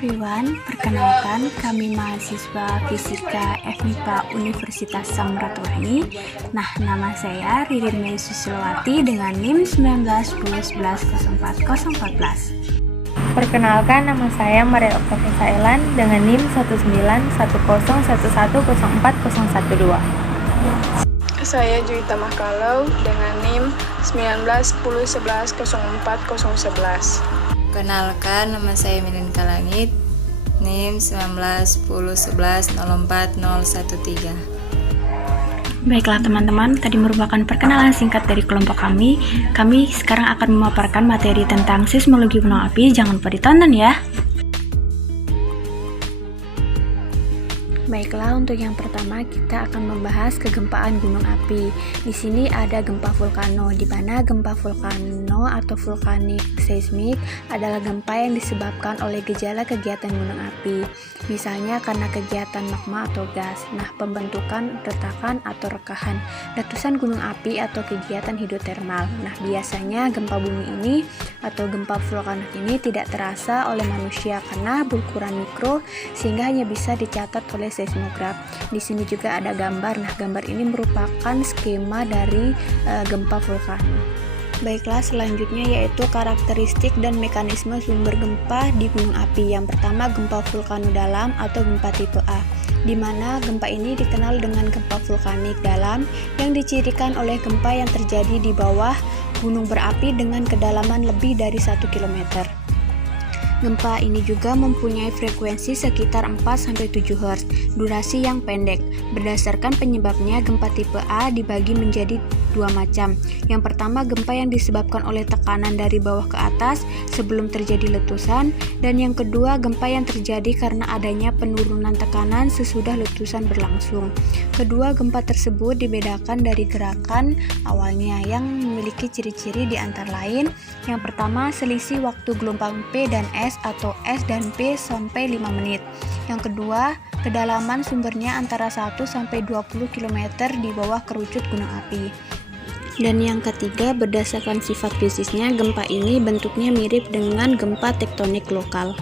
everyone, perkenalkan kami mahasiswa Fisika FMIPA Universitas Samratulangi. Nah, nama saya Ririn Mei Susilowati dengan NIM 1910110414. Perkenalkan, nama saya Maria Octavia Saelan dengan NIM 191011040412. Saya Juwita Mahkalau dengan NIM 1910110411. Kenalkan, nama saya Minin Kalangit, NIM 191011040113. Baiklah teman-teman, tadi merupakan perkenalan singkat dari kelompok kami. Kami sekarang akan memaparkan materi tentang seismologi gunung api. Jangan lupa ditonton ya. Baiklah, untuk yang pertama kita akan membahas kegempaan gunung api. Di sini ada gempa vulkano, di mana gempa vulkano atau vulkanik seismik adalah gempa yang disebabkan oleh gejala kegiatan gunung api. Misalnya karena kegiatan magma atau gas. Nah, pembentukan retakan atau rekahan, letusan gunung api atau kegiatan hidrotermal. Nah, biasanya gempa bumi ini atau gempa vulkanik ini tidak terasa oleh manusia karena berukuran mikro sehingga hanya bisa dicatat oleh seismograf. Di sini juga ada gambar. Nah, gambar ini merupakan skema dari gempa vulkanik. Baiklah, selanjutnya yaitu karakteristik dan mekanisme sumber gempa di gunung api. Yang pertama, gempa vulkano dalam atau gempa tipe A, di mana gempa ini dikenal dengan gempa vulkanik dalam yang dicirikan oleh gempa yang terjadi di bawah gunung berapi dengan kedalaman lebih dari 1 km. Gempa ini juga mempunyai frekuensi sekitar 4-7 Hz, durasi yang pendek. Berdasarkan penyebabnya, gempa tipe A dibagi menjadi dua macam. Yang pertama, gempa yang disebabkan oleh tekanan dari bawah ke atas sebelum terjadi letusan, dan yang kedua, gempa yang terjadi karena adanya penurunan tekanan sesudah letusan berlangsung. Kedua gempa tersebut dibedakan dari gerakan awalnya yang memiliki ciri-ciri di antara lain. Yang pertama, selisih waktu gelombang P dan S atau S dan P sampai 5 menit. Yang kedua, kedalaman sumbernya antara 1-20 km di bawah kerucut gunung api. Dan yang ketiga, berdasarkan sifat fisiknya, gempa ini bentuknya mirip dengan gempa tektonik lokal.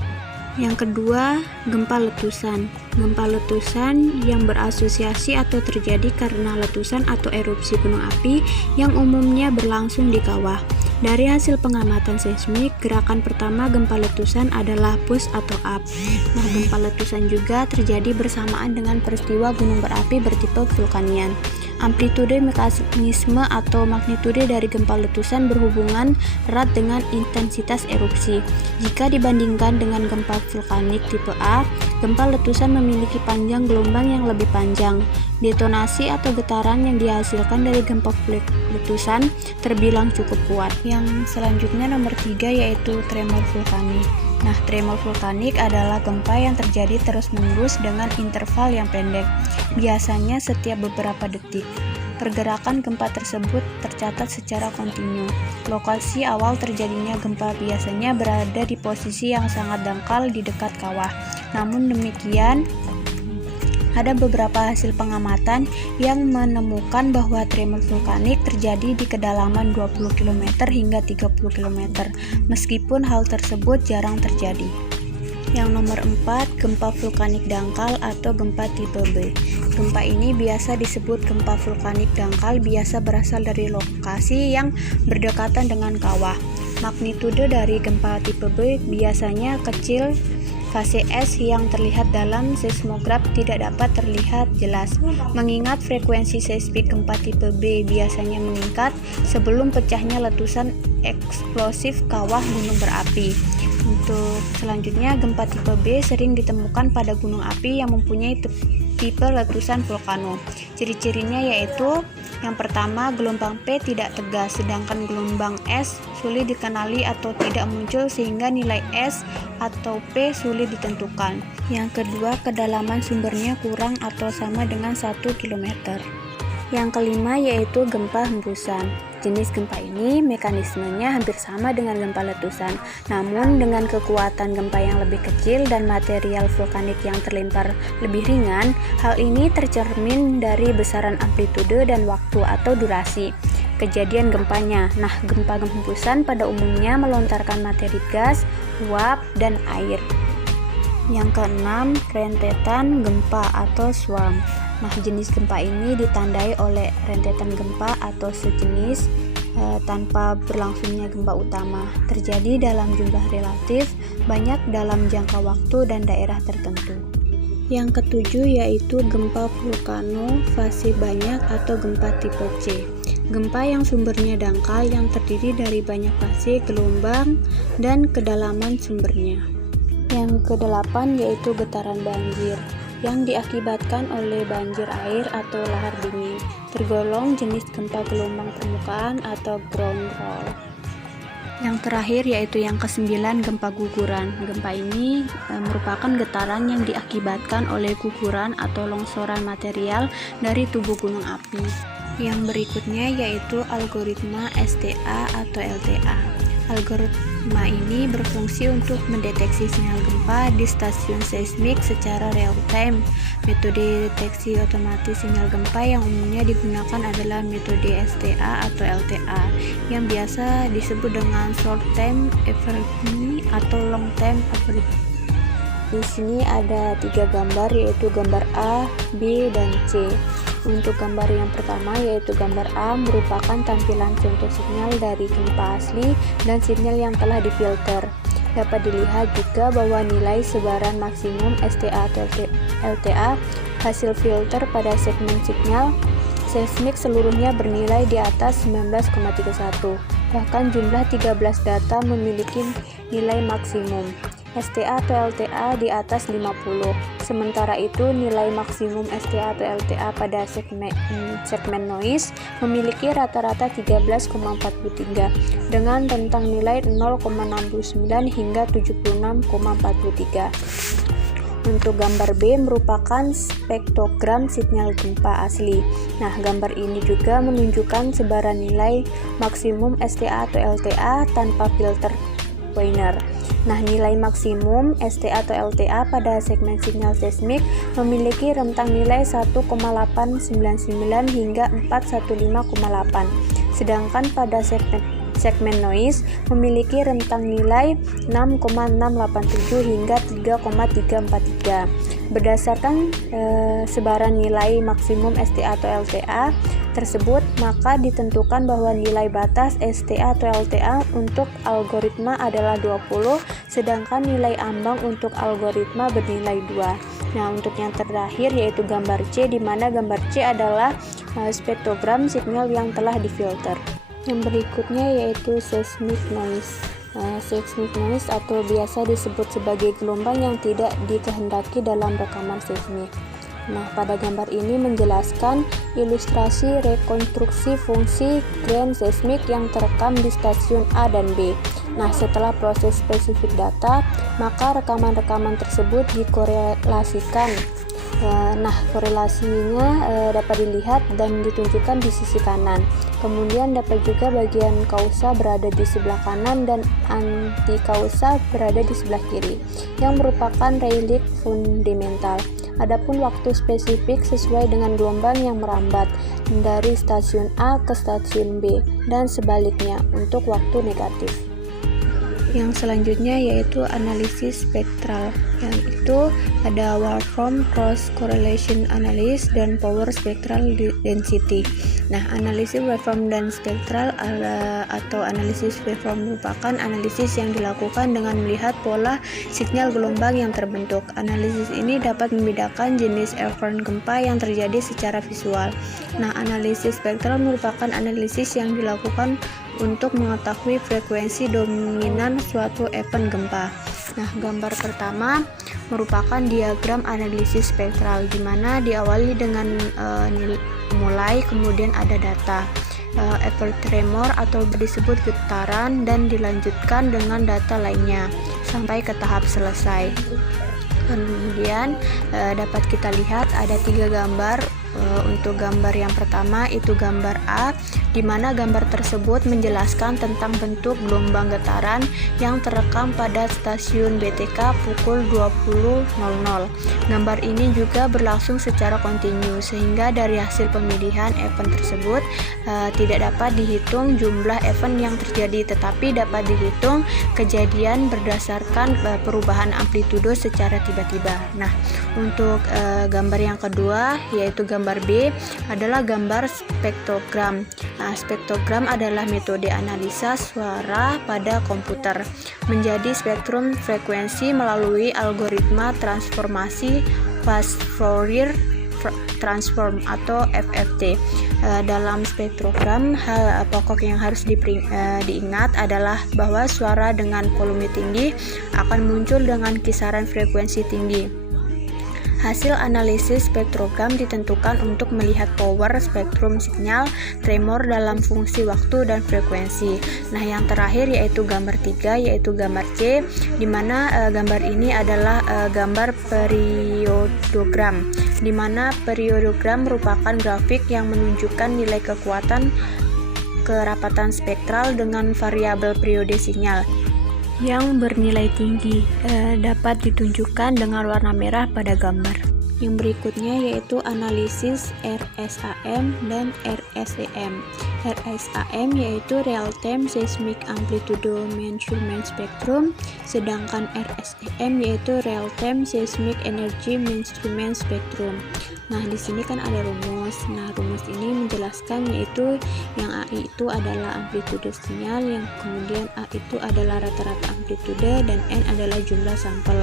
Yang kedua, gempa letusan. Gempa letusan yang berasosiasi atau terjadi karena letusan atau erupsi gunung api yang umumnya berlangsung di kawah. Dari hasil pengamatan seismik, gerakan pertama gempa letusan adalah push atau up. Nah, gempa letusan juga terjadi bersamaan dengan peristiwa gunung berapi bertipe vulkanian. Amplitude, mekanisme atau magnitude dari gempa letusan berhubungan erat dengan intensitas erupsi. Jika dibandingkan dengan gempa vulkanik tipe A, gempa letusan memiliki panjang gelombang yang lebih panjang. Detonasi atau getaran yang dihasilkan dari gempa letusan terbilang cukup kuat. Yang selanjutnya nomor 3 yaitu tremor vulkanik. Nah, tremor vulkanik adalah gempa yang terjadi terus-menerus dengan interval yang pendek, biasanya setiap beberapa detik. Pergerakan gempa tersebut tercatat secara kontinu. Lokasi awal terjadinya gempa biasanya berada di posisi yang sangat dangkal di dekat kawah. Namun demikian, ada beberapa hasil pengamatan yang menemukan bahwa tremor vulkanik terjadi di kedalaman 20 km hingga 30 km, meskipun hal tersebut jarang terjadi. Yang nomor 4, gempa vulkanik dangkal atau gempa tipe B. Gempa ini biasa disebut gempa vulkanik dangkal, biasa berasal dari lokasi yang berdekatan dengan kawah. Magnitude dari gempa tipe B biasanya kecil. Fase S yang terlihat dalam seismograf tidak dapat terlihat jelas, mengingat frekuensi seismik gempa tipe B biasanya meningkat sebelum pecahnya letusan eksplosif kawah gunung berapi. Untuk selanjutnya, gempa tipe B sering ditemukan pada gunung api yang mempunyai tipe letusan vulkano. Ciri-cirinya yaitu yang pertama, gelombang P tidak tegas, sedangkan gelombang S sulit dikenali atau tidak muncul sehingga nilai S atau P sulit ditentukan. Yang kedua, kedalaman sumbernya kurang atau sama dengan 1 km. Yang kelima yaitu gempa hembusan. Jenis gempa ini mekanismenya hampir sama dengan gempa letusan, namun dengan kekuatan gempa yang lebih kecil dan material vulkanik yang terlempar lebih ringan. Hal ini tercermin dari besaran amplitude dan waktu atau durasi kejadian gempanya. Nah, gempa hembusan pada umumnya melontarkan materi gas, uap, dan air. Yang keenam, rentetan gempa atau swarm. Nah, jenis gempa ini ditandai oleh rentetan gempa atau sejenis tanpa berlangsungnya gempa utama, terjadi dalam jumlah relatif banyak dalam jangka waktu dan daerah tertentu. Yang ketujuh yaitu gempa vulkano fase banyak atau gempa tipe C. Gempa yang sumbernya dangkal yang terdiri dari banyak fase, gelombang, dan kedalaman sumbernya. Yang kedelapan yaitu getaran banjir yang diakibatkan oleh banjir air atau lahar dingin, tergolong jenis gempa gelombang permukaan atau ground roll. Yang terakhir yaitu yang kesembilan, gempa guguran. Gempa ini merupakan getaran yang diakibatkan oleh guguran atau longsoran material dari tubuh gunung api. Yang berikutnya yaitu algoritma STA atau LTA. Algoritma ini berfungsi untuk mendeteksi sinyal gempa di stasiun seismik secara real time. Metode deteksi otomatis sinyal gempa yang umumnya digunakan adalah metode STA atau LTA, yang biasa disebut dengan short time algorithm atau long time algorithm. Di sini ada 3 gambar, yaitu gambar A, B, dan C. Untuk gambar yang pertama yaitu gambar A merupakan tampilan contoh sinyal dari gempa asli dan sinyal yang telah difilter. Dapat dilihat juga bahwa nilai sebaran maksimum STA atau LTA hasil filter pada segmen sinyal seismik seluruhnya bernilai di atas 19,31. Bahkan jumlah 13 data memiliki nilai maksimum STA atau LTA di atas 50. Sementara itu nilai maksimum STA atau LTA pada segmen noise memiliki rata-rata 13,43 dengan rentang nilai 0,69 hingga 76,43. Untuk gambar B merupakan spektrogram sinyal gempa asli. Nah, gambar ini juga menunjukkan sebaran nilai maksimum STA atau LTA tanpa filter Wiener. Nah, nilai maksimum STA atau LTA pada segmen sinyal seismik memiliki rentang nilai 1,899 hingga 415,8. Sedangkan pada segmen noise memiliki rentang nilai 6,687 hingga 3,343. Berdasarkan sebaran nilai maksimum STA atau LTA tersebut, maka ditentukan bahwa nilai batas STA atau LTA untuk algoritma adalah 20, sedangkan nilai ambang untuk algoritma bernilai 2. Nah, untuk yang terakhir yaitu gambar C, di mana gambar C adalah spektrogram sinyal yang telah difilter. Yang berikutnya yaitu seismic noise. Seismic noise atau biasa disebut sebagai gelombang yang tidak dikehendaki dalam rekaman seismik. Nah, pada gambar ini menjelaskan ilustrasi rekonstruksi fungsi grand seismik yang terekam di stasiun A dan B. Nah, setelah proses spesifik data, maka rekaman-rekaman tersebut dikorelasikan. Nah, korelasinya dapat dilihat dan ditunjukkan di sisi kanan. Kemudian dapat juga bagian kausa berada di sebelah kanan dan anti kausa berada di sebelah kiri, yang merupakan relic fundamental. Adapun waktu spesifik sesuai dengan gelombang yang merambat dari stasiun A ke stasiun B dan sebaliknya untuk waktu negatif. Yang selanjutnya yaitu analisis spektral, yang itu ada waveform cross correlation analysis dan power spectral density. Nah, analisis waveform dan spektral atau analisis waveform merupakan analisis yang dilakukan dengan melihat pola sinyal gelombang yang terbentuk. Analisis ini dapat membedakan jenis event gempa yang terjadi secara visual. Nah, analisis spektral merupakan analisis yang dilakukan untuk mengetahui frekuensi dominan suatu event gempa. Nah, gambar pertama merupakan diagram analisis spektral, di mana diawali dengan mulai, kemudian ada data efek tremor atau disebut getaran, dan dilanjutkan dengan data lainnya sampai ke tahap selesai. Kemudian dapat kita lihat ada 3 gambar. Untuk gambar yang pertama itu gambar A, di mana gambar tersebut menjelaskan tentang bentuk gelombang getaran yang terekam pada stasiun BTK pukul 20.00. Gambar ini juga berlangsung secara kontinu, sehingga dari hasil pemilihan event tersebut tidak dapat dihitung jumlah event yang terjadi, tetapi dapat dihitung kejadian berdasarkan perubahan amplitudo secara tiba-tiba. Nah, untuk gambar yang kedua, yaitu gambar B, adalah gambar spektrogram. Nah, spektrogram adalah metode analisa suara pada komputer menjadi spektrum frekuensi melalui algoritma transformasi fast Fourier transform atau FFT. Dalam spektrogram, hal pokok yang harus diingat adalah bahwa suara dengan volume tinggi akan muncul dengan kisaran frekuensi tinggi. Hasil analisis spektrogram ditentukan untuk melihat power spektrum sinyal tremor dalam fungsi waktu dan frekuensi. Nah, yang terakhir yaitu gambar 3, yaitu gambar C, di mana gambar ini adalah gambar periodogram, di mana periodogram merupakan grafik yang menunjukkan nilai kekuatan kerapatan spektral dengan variabel periode sinyal yang bernilai tinggi, dapat ditunjukkan dengan warna merah pada gambar. Yang berikutnya yaitu analisis RSAM dan RSEM. RSAM yaitu Real Time Seismic Amplitude Measurement Spectrum, sedangkan RSEM yaitu Real Time Seismic Energy Measurement Spectrum. Nah, di sini kan ada rumus. Nah, rumus ini menjelaskan yaitu yang AI itu adalah amplitude sinyal, yang kemudian A itu adalah rata-rata amplitude, dan N adalah jumlah sampel.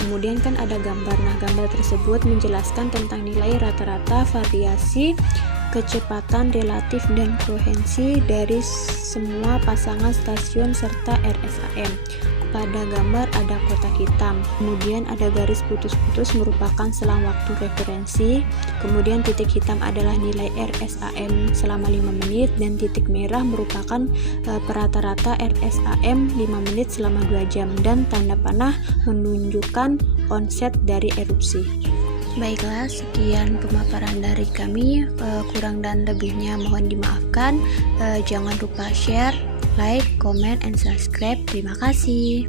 Kemudian kan ada gambar. Nah, gambar tersebut menjelaskan tentang nilai rata-rata variasi kecepatan relatif dan kohensi dari semua pasangan stasiun serta RSAM. Pada gambar ada kotak hitam, kemudian ada garis putus-putus merupakan selang waktu referensi, kemudian titik hitam adalah nilai RSAM selama 5 menit, dan titik merah merupakan rata-rata RSAM 5 menit selama 2 jam, dan tanda panah menunjukkan onset dari erupsi. Baiklah, sekian pemaparan dari kami, kurang dan lebihnya mohon dimaafkan. Jangan lupa share, like, comment, and subscribe. Terima kasih.